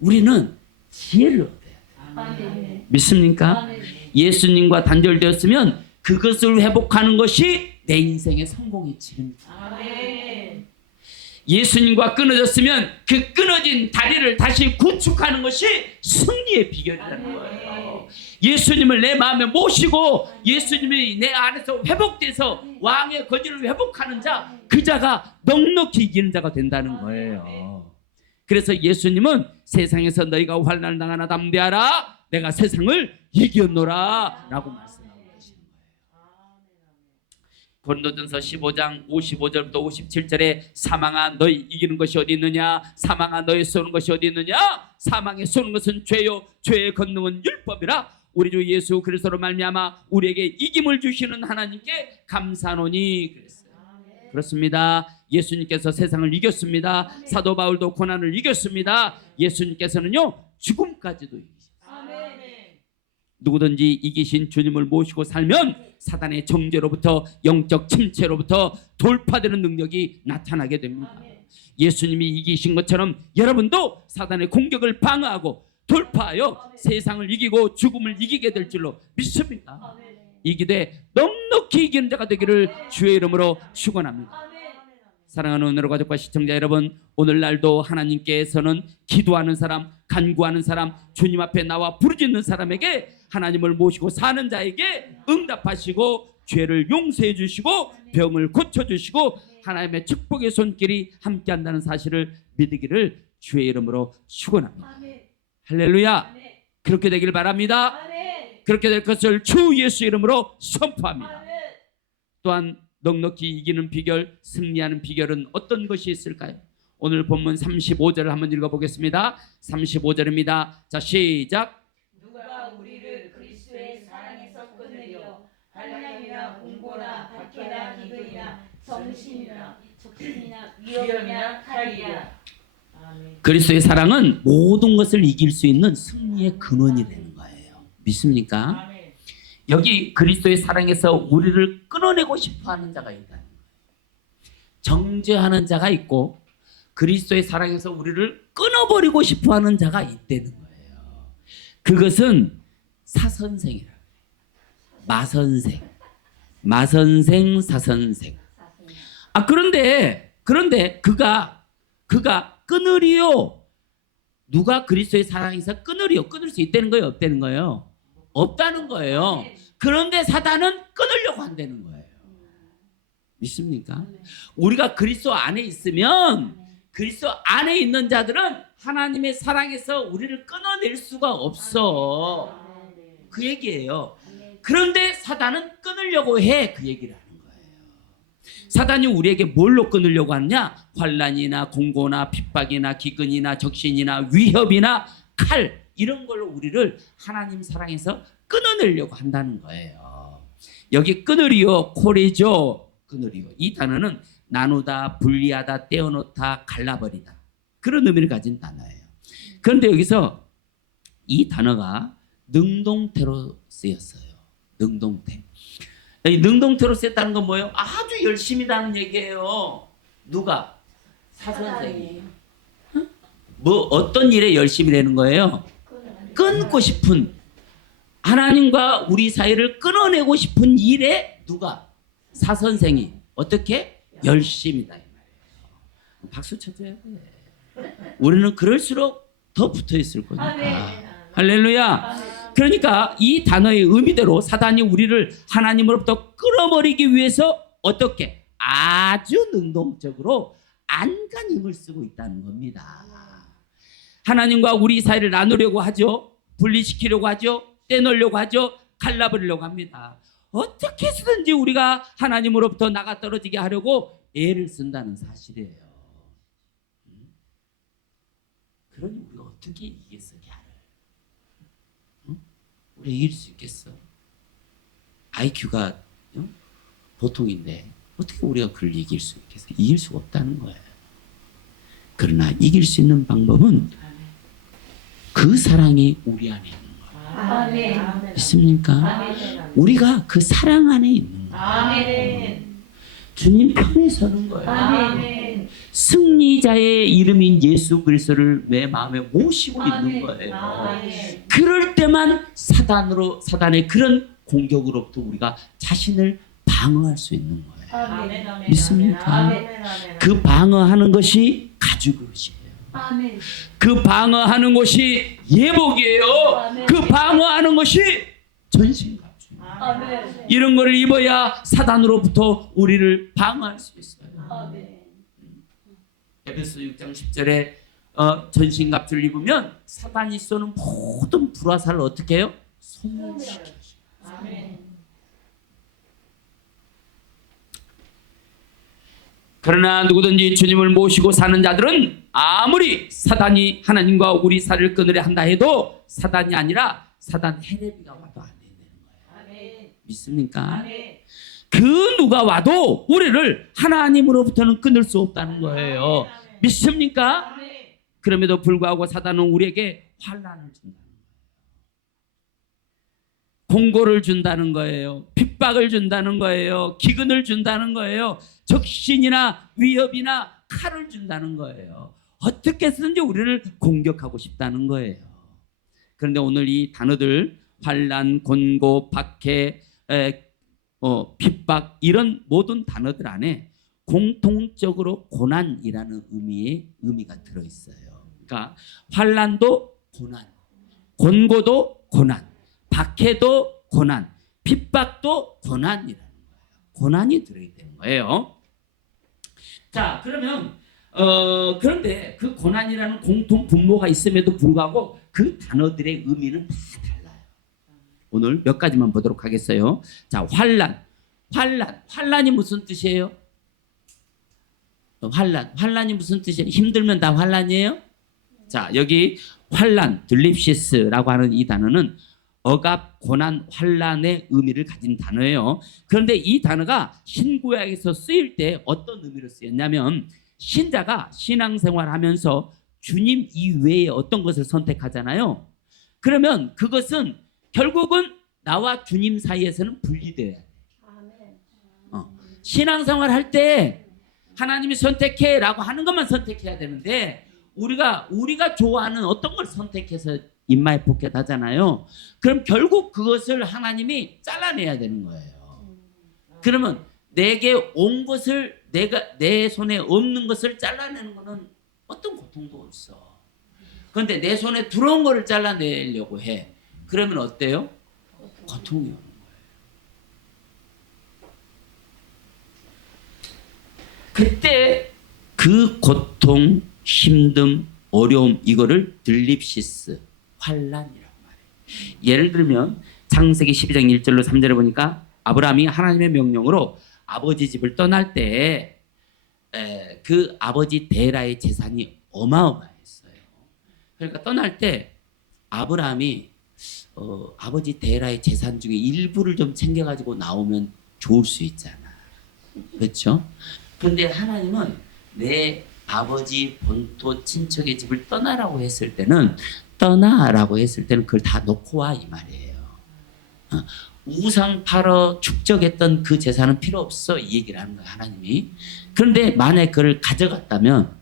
우리는 지혜를 얻어야 돼요. 아멘. 믿습니까? 아멘. 예수님과 단절되었으면 그것을 회복하는 것이 내 인생의 성공의 지름길. 아멘. 예수님과 끊어졌으면 그 끊어진 다리를 다시 구축하는 것이 승리의 비결이라는 거예요. 예수님을 내 마음에 모시고 예수님이 내 안에서 회복돼서 왕의 거지를 회복하는 자, 그 자가 넉넉히 이기는 자가 된다는 거예요. 그래서 예수님은 세상에서 너희가 환난을 당하나 담대하라, 내가 세상을 이겼노라 라고 말씀하고 계시는 거예요. 고린도전서 15장 55절부터 57절에 사망아 너희 이기는 것이 어디 있느냐, 사망아 너희 쏘는 것이 어디 있느냐, 사망에 쏘는 것은 죄요 죄의 권능은 율법이라. 우리 주 예수 그리스도로 말미암아 우리에게 이김을 주시는 하나님께 감사하노니 그랬어요. 그렇습니다. 예수님께서 세상을 이겼습니다. 사도 바울도 고난을 이겼습니다. 예수님께서는요 죽음까지도 이기셨어요. 누구든지 이기신 주님을 모시고 살면 사단의 정죄로부터 영적 침체로부터 돌파되는 능력이 나타나게 됩니다. 예수님이 이기신 것처럼 여러분도 사단의 공격을 방어하고 돌파하여 세상을 이기고 죽음을 이기게 될 줄로 믿습니다. 이기되 넉넉히 이기는 자가 되기를 주의 이름으로 축원합니다. 사랑하는 은혜로 가족과 시청자 여러분, 오늘날도 하나님께서는 기도하는 사람, 간구하는 사람, 주님 앞에 나와 부르짖는 사람에게 하나님을 모시고 사는 자에게 응답하시고 죄를 용서해 주시고 병을 고쳐주시고 하나님의 축복의 손길이 함께한다는 사실을 믿기를 주의 이름으로 축원합니다. 할렐루야. 그렇게 되길 바랍니다. 그렇게 될 것을 주 예수 이름으로 선포합니다. 또한 넉넉히 이기는 비결, 승리하는 비결은 어떤 것이 있을까요? 오늘 본문 35절을 한번 읽어보겠습니다. 35절입니다. 자, 시작. 누가 우리를 그리스도의 사랑에서 끊으려 환난이나 공고나 박해나 기근이나 성신이나 적신이나 위험이나 칼이라. 그리스도의 사랑은 모든 것을 이길 수 있는 승리의 근원이 되는 거예요. 믿습니까? 여기 그리스도의 사랑에서 우리를 끊어내고 싶어하는 자가 있다는 거예요. 정죄하는 자가 있고 그리스도의 사랑에서 우리를 끊어버리고 싶어하는 자가 있다는 거예요. 그것은 사선생이라. 마선생, 사선생. 그런데 그가 끊으리요. 누가 그리스도의 사랑에서 끊으리요? 끊을 수 있다는 거예요? 없다는 거예요? 없다는 거예요. 그런데 사단은 끊으려고 한다는 거예요. 믿습니까? 우리가 그리스도 안에 있으면, 그리스도 안에 있는 자들은 하나님의 사랑에서 우리를 끊어낼 수가 없어. 그 얘기예요. 그런데 사단은 끊으려고 해. 그 얘기를 하는 거예요. 사단이 우리에게 뭘로 끊으려고 하느냐? 환난이나 공고나 핍박이나 기근이나 적신이나 위협이나 칼, 이런 걸로 우리를 하나님 사랑에서 끊어내려고 한다는 거예요. 여기 끊으리요, 콜이죠. 끊으리요. 이 단어는 나누다, 분리하다, 떼어놓다, 갈라버리다, 그런 의미를 가진 단어예요. 그런데 여기서 이 단어가 능동태로 쓰였어요. 능동태. 이 능동태로 쓰였다는 건 뭐예요? 아주 열심히라는 얘기예요. 누가? 사선생이. 뭐 어떤 일에 열심히 되는 거예요? 끊고 싶은, 하나님과 우리 사이를 끊어내고 싶은 일에 누가? 사선생이. 어떻게? 열심이다 이 말이에요. 박수 쳐줘야 돼. 우리는 그럴수록 더 붙어 있을 거니까. 할렐루야. 그러니까 이 단어의 의미대로 사단이 우리를 하나님으로부터 끌어버리기 위해서 어떻게? 아주 능동적으로 안간 힘을 쓰고 있다는 겁니다. 하나님과 우리 사이를 나누려고 하죠. 분리시키려고 하죠. 떼놓으려고 하죠. 갈라버리려고 합니다. 어떻게 해서든지 우리가 하나님으로부터 나가 떨어지게 하려고 애를 쓴다는 사실이에요. 그러니 우리가 어떻게 이기겠어, 걔를? 우리가 이길 수 있겠어? IQ가 보통인데 어떻게 우리가 그걸 이길 수 있겠어? 이길 수가 없다는 거예요. 그러나 이길 수 있는 방법은 그 사랑이 우리 안에 있는 거예요. 아멘. 믿습니까? 아멘. 우리가 그 사랑 안에 있는 거예요. 아멘. 주님 편에 서는 거예요. 아멘. 승리자의 이름인 예수 그리스도를 내 마음에 모시고 있는 거예요. 아멘. 그럴 때만 사단의 그런 공격으로부터 우리가 자신을 방어할 수 있는 거예요. 아멘. 아멘. 믿습니까? 아멘. 아멘. 그 방어하는 것이 가죽 그릇이에요. 아멘. 그 방어하는 것이 예복이에요. 아멘. 그 방어하는 것이 전신갑주. 아멘. 이런 거를 입어야 사단으로부터 우리를 방어할 수 있어요. 아멘. 에베소 6장 10절에 전신갑주를 입으면 사단이 쏘는 모든 불화살을 어떻게 해요? 소멸시켜요. 아멘. 그러나 누구든지 주님을 모시고 사는 자들은 아무리 사단이 하나님과 우리 살을 끊으려 한다 해도 사단이 아니라 사단 헤레비가 와도 안 된다는 거예요. 아멘. 믿습니까? 아멘. 그 누가 와도 우리를 하나님으로부터는 끊을 수 없다는 거예요. 믿습니까? 아멘. 그럼에도 불구하고 사단은 우리에게 환난을 준다는 거예요. 공고를 준다는 거예요. 핍박을 준다는 거예요. 기근을 준다는 거예요. 적신이나 위협이나 칼을 준다는 거예요. 어떻게 해서든지 우리를 공격하고 싶다는 거예요. 그런데 오늘 이 단어들 환난, 곤고, 박해, 핍박 이런 모든 단어들 안에 공통적으로 고난이라는 의미가 들어있어요. 그러니까 환난도 고난, 곤고도 고난, 박해도 고난, 핍박도 고난이라는 거예요. 고난이 들어있다는 거예요. 자, 그러면 그런데 그 고난이라는 공통 분모가 있음에도 불구하고 그 단어들의 의미는 다 달라요. 오늘 몇 가지만 보도록 하겠어요. 자, 환난이 무슨 뜻이에요? 환난이 무슨 뜻이에요? 힘들면 다 환난이에요? 자, 여기 환난, 들립시스라고 하는 이 단어는 억압, 고난, 환난의 의미를 가진 단어예요. 그런데 이 단어가 신구약에서 쓰일 때 어떤 의미로 쓰였냐면 신자가 신앙생활하면서 주님 이외에 어떤 것을 선택하잖아요. 그러면 그것은 결국은 나와 주님 사이에서는 분리되어야 돼. 신앙생활 할 때 하나님이 선택해라고 하는 것만 선택해야 되는데 우리가 좋아하는 어떤 걸 선택해서 입마에 복귀하잖아요. 그럼 결국 그것을 하나님이 잘라내야 되는 거예요. 그러면 내게 온 것을 내 손에 없는 것을 잘라내는 것은 어떤 고통도 없어. 그런데 내 손에 들어온 것을 잘라내려고 해. 그러면 어때요? 고통이 오는 거예요. 그때 그 고통, 힘듦, 어려움 이거를 들립시스, 환난이라고 말해요. 예를 들면 창세기 12장 1절로 3절에 보니까 아브라함이 하나님의 명령으로 아버지 집을 떠날 때 그 아버지 데라의 재산이 어마어마했어요. 그러니까 떠날 때 아브라함이 아버지 데라의 재산 중에 일부를 좀 챙겨가지고 나오면 좋을 수 있잖아. 그렇죠? 그런데 하나님은 내 아버지 본토 친척의 집을 떠나라고 했을 때는 그걸 다 놓고 와 이 말이에요. 우상 팔어 축적했던 그 재산은 필요 없어 이 얘기를 하는 거예요 하나님이. 그런데 만약 그걸 가져갔다면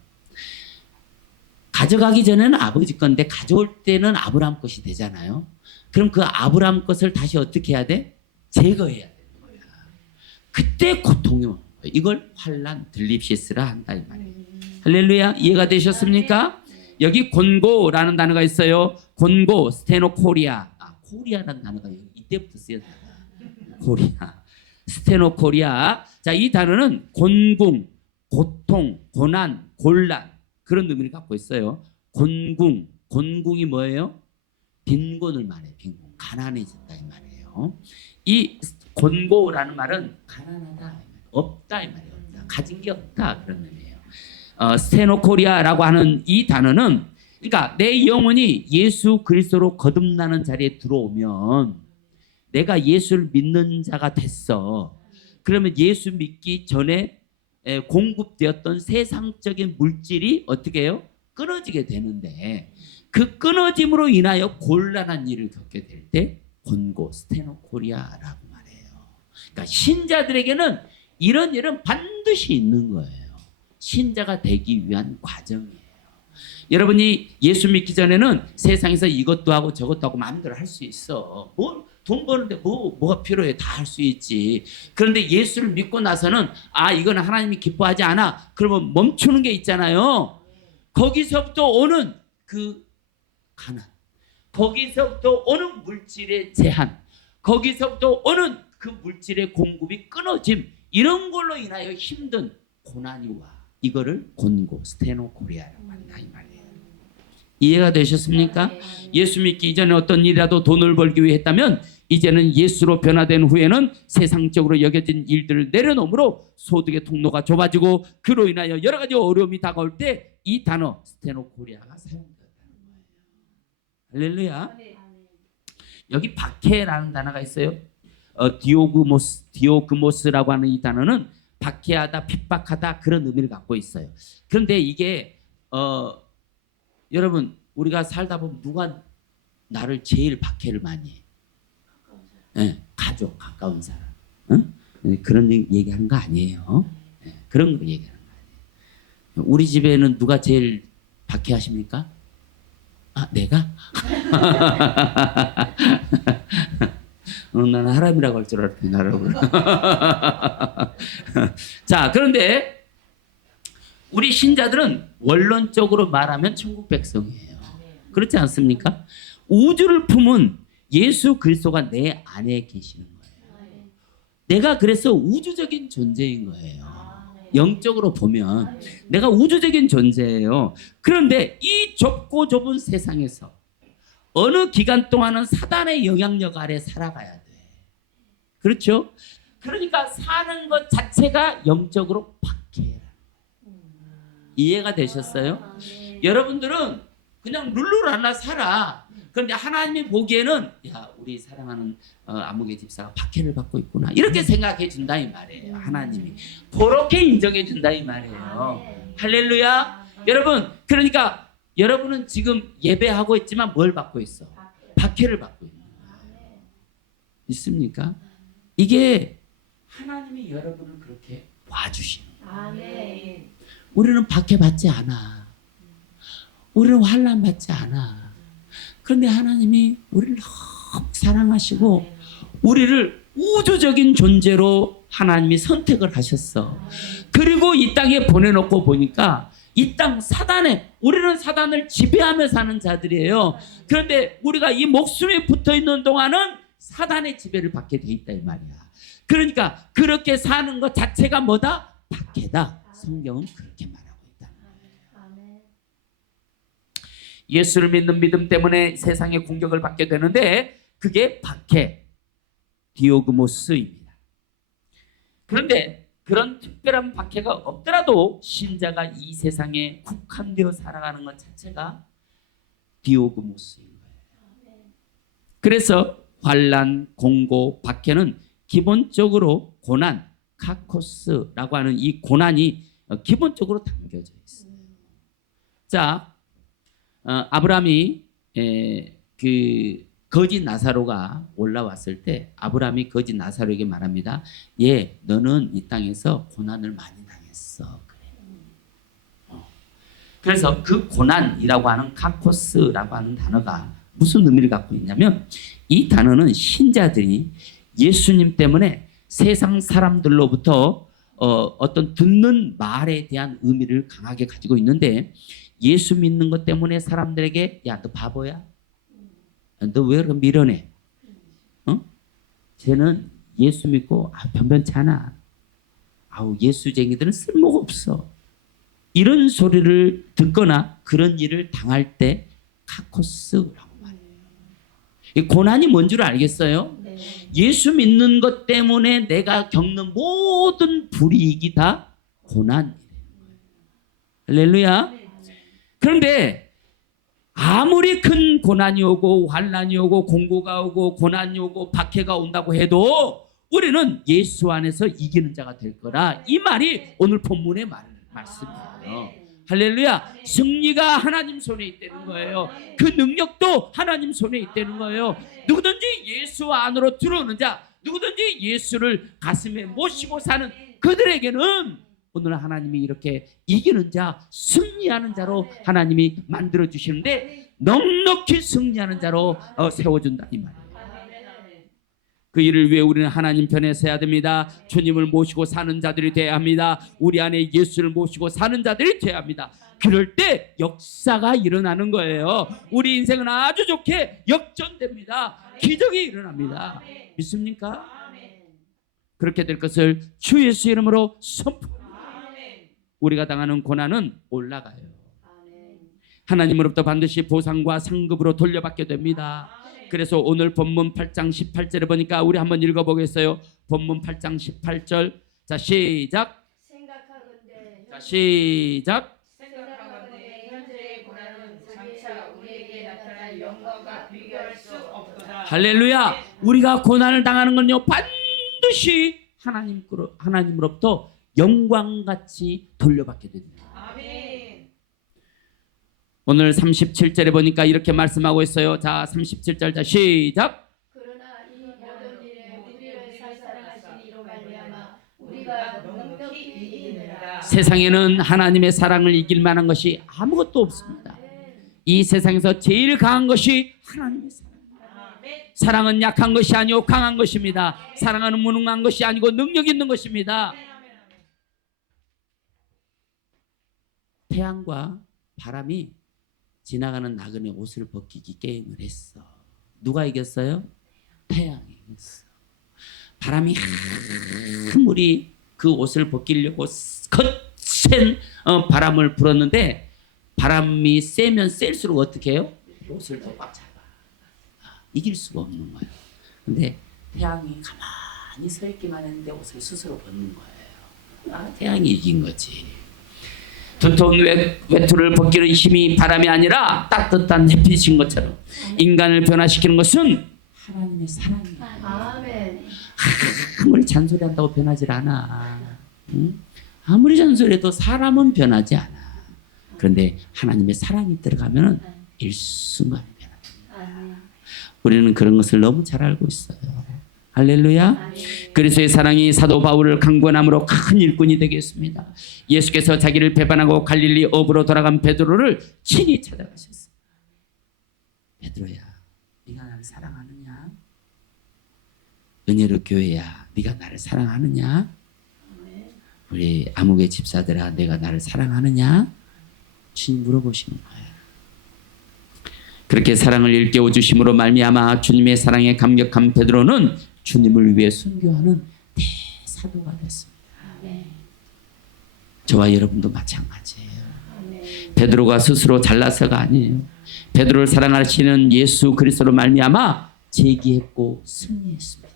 가져가기 전에는 아버지 건데 가져올 때는 아브라함 것이 되잖아요. 그럼 그 아브라함 것을 다시 어떻게 해야 돼? 제거해야 되는 거야. 그때 고통이 오는 거예요. 이걸 환난 들립시스라 한다 이 말이에요. 할렐루야, 이해가 되셨습니까? 여기 곤고라는 단어가 있어요. 곤고, 스테노코리아. 코리아라는 단어가 이때부터 쓰였다. 코리아, 스테노코리아. 자, 이 단어는 곤궁, 고통, 고난, 곤란 그런 의미를 갖고 있어요. 곤궁이 뭐예요? 빈곤을 말해요. 빈곤, 가난해진다 이 말이에요. 이 곤고라는 말은 가난하다, 없다 이 말이에요. 없다. 가진 게 없다 그런 의미예요. 스테노코리아라고 하는 이 단어는 그러니까 내 영혼이 예수 그리스도로 거듭나는 자리에 들어오면 내가 예수를 믿는 자가 됐어. 그러면 예수 믿기 전에 공급되었던 세상적인 물질이 어떻게 해요? 끊어지게 되는데 그 끊어짐으로 인하여 곤란한 일을 겪게 될 때 곤고 스테노코리아라고 말해요. 그러니까 신자들에게는 이런 일은 반드시 있는 거예요. 신자가 되기 위한 과정이에요. 여러분이 예수 믿기 전에는 세상에서 이것도 하고 저것도 하고 마음대로 할 수 있어. 돈 버는데 뭐가 필요해? 다 할 수 있지. 그런데 예수를 믿고 나서는 이거는 하나님이 기뻐하지 않아. 그러면 멈추는 게 있잖아요. 거기서부터 오는 그 가난, 거기서부터 오는 물질의 제한, 거기서부터 오는 그 물질의 공급이 끊어짐, 이런 걸로 인하여 힘든 고난이 와. 이거를 곤고, 스테노코리아라고 한다 이 말이에요. 이해가 되셨습니까? 예수 믿기 이전에 어떤 일이라도 돈을 벌기 위해 했다면 이제는 예수로 변화된 후에는 세상적으로 여겨진 일들을 내려놓으므로 소득의 통로가 좁아지고 그로 인하여 여러 가지 어려움이 다가올 때 이 단어 스테노코리아가 사용되었다는 거예요. 할렐루야. 여기 박해라는 단어가 있어요. 디오그모스라고 하는 이 단어는 박해하다, 핍박하다 그런 의미를 갖고 있어요. 그런데 이게 여러분 우리가 살다 보면 누가 나를 제일 박해를 많이 해? 네, 가족, 가까운 사람. 응? 그런 얘기하는 거 아니에요. 네, 그런 거 얘기하는 거 아니에요. 우리 집에는 누가 제일 박해하십니까? 내가? 나는 하람이라고 할 줄 알았더니 나라고. 자, 그런데 우리 신자들은 원론적으로 말하면 천국 백성이에요. 그렇지 않습니까? 우주를 품은 예수 그리스도가 내 안에 계시는 거예요. 내가 그래서 우주적인 존재인 거예요. 영적으로 보면 내가 우주적인 존재예요. 그런데 이 좁고 좁은 세상에서 어느 기간 동안은 사단의 영향력 아래 살아가야 돼. 그렇죠? 그러니까 사는 것 자체가 영적으로 박해라. 이해가 되셨어요? 여러분들은 그냥 룰루랄라 살아. 그런데 하나님이 보기에는 우리 사랑하는 아무개 집사가 박해를 받고 있구나 이렇게 생각해 준다 이 말이에요. 하나님이 그렇게 인정해 준다 이 말이에요. 할렐루야. 여러분, 그러니까 여러분은 지금 예배하고 있지만 뭘 받고 있어? 박해를 받고 있는 거예요. 있습니까? 이게 하나님이 여러분을 그렇게 봐주시는 거예요. 우리는 박해받지 않아. 우리는 환난 받지 않아. 그런데 하나님이 우리를 너무 사랑하시고 우리를 우주적인 존재로 하나님이 선택을 하셨어. 그리고 이 땅에 보내놓고 보니까 이 땅 우리는 사단을 지배하며 사는 자들이에요. 그런데 우리가 이 목숨에 붙어있는 동안은 사단의 지배를 받게 돼 있다 이 말이야. 그러니까 그렇게 사는 것 자체가 뭐다? 박해다. 성경은 그렇게 말하고 있다. 예수를 믿는 믿음 때문에 세상의 공격을 받게 되는데 그게 박해, 디오그모스입니다. 그런데 그런 특별한 박해가 없더라도 신자가 이 세상에 국한되어 살아가는 것 자체가 디오그모스인 거예요. 그래서 환난, 공고, 박해는 기본적으로 고난, 카코스라고 하는 이 고난이 기본적으로 담겨져 있어요. 자, 아브라함이 그 거지 나사로가 올라왔을 때 아브라함이 거지 나사로에게 말합니다. 너는 이 땅에서 고난을 많이 당했어. 그래. 그래서 그 고난이라고 하는 카코스라고 하는 단어가 무슨 의미를 갖고 있냐면 이 단어는 신자들이 예수님 때문에 세상 사람들로부터 어떤 듣는 말에 대한 의미를 강하게 가지고 있는데 예수 믿는 것 때문에 사람들에게 너 바보야? 너 왜 그렇게 밀어내? 쟤는 예수 믿고 변변치 않아. 예수쟁이들은 쓸모가 없어. 이런 소리를 듣거나 그런 일을 당할 때 카코스라고 말해요. 이 고난이 뭔 줄 알겠어요? 네. 예수 믿는 것 때문에 내가 겪는 모든 불이익이 다 고난이래요. 할렐루야. 그런데 아무리 큰 고난이 오고 환난이 오고 공고가 오고 고난이 오고 박해가 온다고 해도 우리는 예수 안에서 이기는 자가 될 거라. 이 말이 오늘 본문의 말씀이에요. 할렐루야. 승리가 하나님 손에 있다는 거예요. 그 능력도 하나님 손에 있다는 거예요. 누구든지 예수 안으로 들어오는 자, 누구든지 예수를 가슴에 모시고 사는 그들에게는 오늘 하나님이 이렇게 이기는 자, 승리하는 자로 하나님이 만들어 주시는데 넉넉히 승리하는 자로 세워준다 이 말이에요. 그 일을 위해 우리는 하나님 편에 서야 됩니다. 주님을 모시고 사는 자들이 되어야 합니다. 우리 안에 예수를 모시고 사는 자들이 되어야 합니다. 그럴 때 역사가 일어나는 거예요. 우리 인생은 아주 좋게 역전됩니다. 기적이 일어납니다. 믿습니까? 그렇게 될 것을 주 예수 이름으로 선포합니다. 우리가 당하는 고난은 올라가요. 하나님으로부터 반드시 보상과 상급으로 돌려받게 됩니다. 그래서 오늘 본문 8장 18절에 보니까 우리 한번 읽어보겠어요. 본문 8장 18절. 자, 시작. 자, 시작. 생각하건대 현재의 고난은 장차 우리에게 나타날 영광과 비교할 수 없도다. 할렐루야. 우리가 고난을 당하는 건요 반드시 하나님으로부터 영광같이 돌려받게 됩니다. 아멘. 오늘 37절에 보니까 이렇게 말씀하고 있어요. 자, 37절. 자, 시작. 그러나 이 모든 일에 우리를 사랑하신 이로 말미암아 우리가 넉넉히 이기느니라. 세상에는 하나님의 사랑을 이길 만한 것이 아무것도 없습니다. 이 세상에서 제일 강한 것이 하나님의 사랑. 사랑은 약한 것이 아니고 강한 것입니다. 사랑은 무능한 것이 아니고 능력 있는 것입니다. 태양과 바람이 지나가는 나그네 옷을 벗기기 게임을 했어. 누가 이겼어요? 태양이 이겼어. 바람이 아무리 그 옷을 벗기려고 거센 바람을 불었는데 바람이 세면 셀수록 어떻게 해요? 옷을 더 꽉 잡아. 이길 수가 없는 거예요. 근데 태양이 가만히 서 있기만 했는데 옷을 스스로 벗는 거예요. 태양이 이긴 거지. 두터운 외투를 벗기는 힘이 바람이 아니라 따뜻한 햇빛인 것처럼 인간을 변화시키는 것은 하나님의 사랑이에요. 아멘. 아무리 잔소리한다고 변하질 않아. 응? 아무리 잔소리해도 사람은 변하지 않아. 그런데 하나님의 사랑이 들어가면 일순간에 변합니다. 우리는 그런 것을 너무 잘 알고 있어요. 할렐루야. 그리스도의 사랑이 사도 바울을 강권함으로 큰 일꾼이 되게 했습니다. 예수께서 자기를 배반하고 갈릴리 어부로 돌아간 베드로를 친히 찾아가셨어요. 베드로야, 네가 나를 사랑하느냐? 은혜로 교회야, 네가 나를 사랑하느냐? 우리 암흑의 집사들아, 내가 나를 사랑하느냐? 친히 물어보시는 거예요. 그렇게 사랑을 일깨워 주심으로 말미암아 주님의 사랑에 감격한 베드로는 주님을 위해 순교하는 대사도가 됐습니다. 저와 여러분도 마찬가지예요. 베드로가 스스로 잘나서가 아니에요. 베드로를 사랑하시는 예수 그리스도로 말미암아 제기했고 승리했습니다.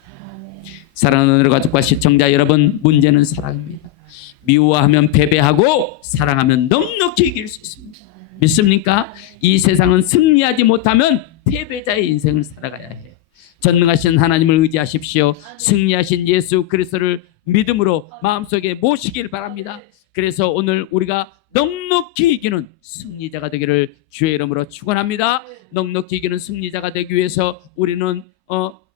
사랑하는 오늘 가족과 시청자 여러분, 문제는 사랑입니다. 미워하면 패배하고 사랑하면 넉넉히 이길 수 있습니다. 믿습니까? 이 세상은 승리하지 못하면 패배자의 인생을 살아가야 해요. 전능하신 하나님을 의지하십시오. 승리하신 예수 그리스도를 믿음으로 마음속에 모시길 바랍니다. 그래서 오늘 우리가 넉넉히 이기는 승리자가 되기를 주의 이름으로 축원합니다. 넉넉히 이기는 승리자가 되기 위해서 우리는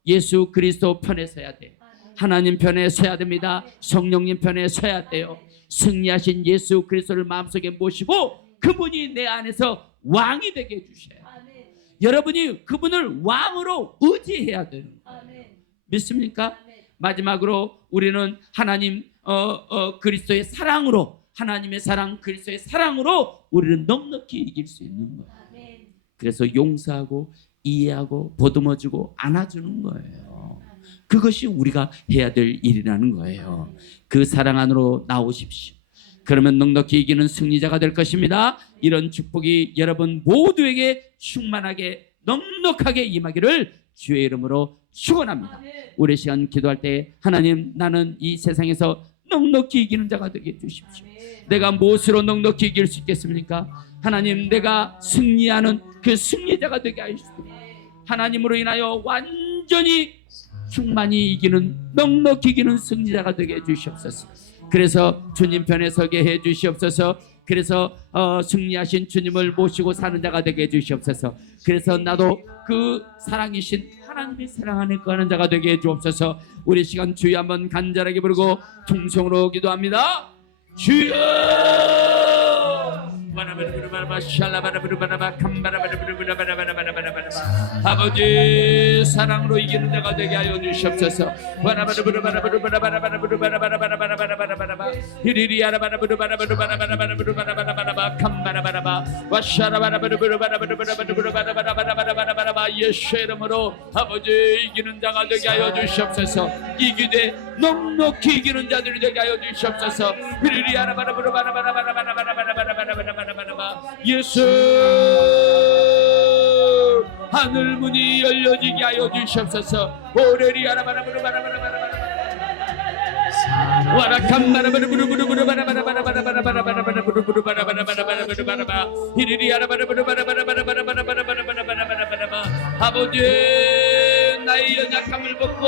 예수 그리스도 편에 서야 돼요. 하나님 편에 서야 됩니다. 성령님 편에 서야 돼요. 승리하신 예수 그리스도를 마음속에 모시고 그분이 내 안에서 왕이 되게 해주셔요. 여러분이 그분을 왕으로 의지해야 돼요. 믿습니까? 마지막으로 우리는 하나님 그리스도의 사랑으로, 하나님의 사랑 그리스도의 사랑으로 우리는 넉넉히 이길 수 있는 거예요. 그래서 용서하고 이해하고 보듬어주고 안아주는 거예요. 그것이 우리가 해야 될 일이라는 거예요. 그 사랑 안으로 나오십시오. 그러면 넉넉히 이기는 승리자가 될 것입니다. 이런 축복이 여러분 모두에게 충만하게 넉넉하게 임하기를 주의 이름으로 축원합니다. 우리 시간 기도할 때 하나님, 나는 이 세상에서 넉넉히 이기는 자가 되게 해주십시오. 내가 무엇으로 넉넉히 이길 수 있겠습니까? 하나님, 내가 승리하는 그 승리자가 되게 하시옵소서. 하나님으로 인하여 완전히 충만히 이기는, 넉넉히 이기는 승리자가 되게 해주시옵소서. 그래서 주님 편에 서게 해주시옵소서. 그래서 승리하신 주님을 모시고 사는 자가 되게 해주시옵소서. 그래서 나도 그 사랑이신 하나님의 사랑 안에 거하는 자가 되게 해주옵소서. 우리 시간 주여 한번 간절하게 부르고 통성으로 기도합니다. 주여, 아버지 사랑으로 이기는 자가 되게 하여 주시옵소서. 예수의 이름으로 아버지 이기는 자가 되게 하여 주시옵소서. 이기되 넉넉히 이기는 자들이 되게 하여 주시옵소서. 예수 하늘 문이 열려지게 하여 주시옵소서. 오레리 아버지 나의 연약함을 벗고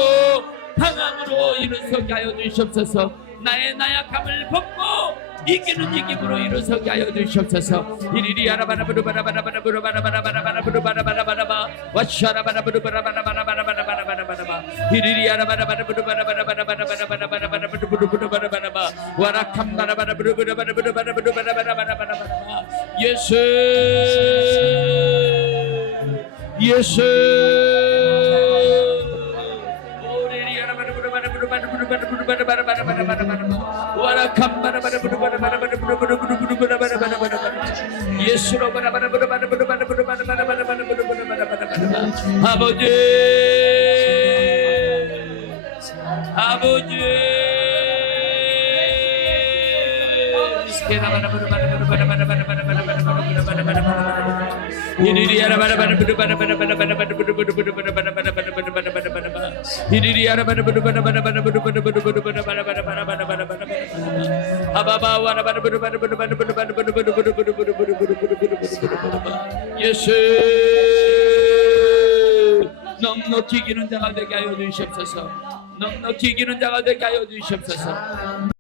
강함으로 일어서게 하여 주시옵소서. 나의 나약함을 벗고 이기는 이김으로 일어서게 하여 주시옵소서. 이리리 아라바라바라바라바라바라바라바라바라바라바라바라바라바라바 와샤라바라바라바라바라바라바라바라바라바라바 이리리 아라바라바라바라바라바라바라바라바라바라바라바라바라바라바 와라캄바라바라바라바라바라바라바라바라바라바라바 예수 예수 예수로 아버지 아버지 예수 넉넉히 이기는 자가 되게 하여 주시옵소서. 넉넉히 이기는 자가 되게 하여 주시옵소서.